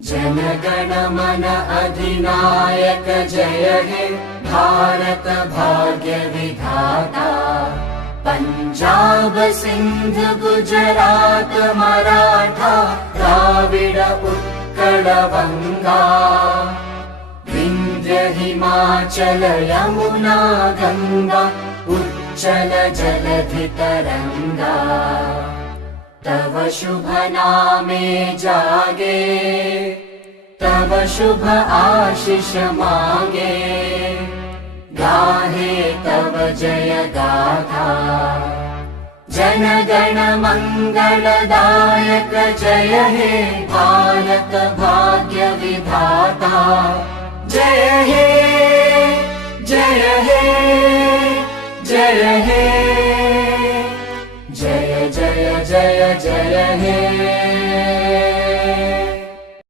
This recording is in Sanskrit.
जनगण मन अधिनायक जय हे भारत भाग्य विधाता। पंजाब सिंध गुजरात मराठा द्राविड उत्कल बंगा। विंध्य हिमाचल यमुना गंगा उच्चल जलधि तरंगा। तव शुभ नामे जागे तव शुभ आशीष मांगे। गाहे तव जय गाथा जन गण मंगलदायक जय हे भारत भाग्य विधाता। जय हे जय हे जय हे जय जय जय जय हे।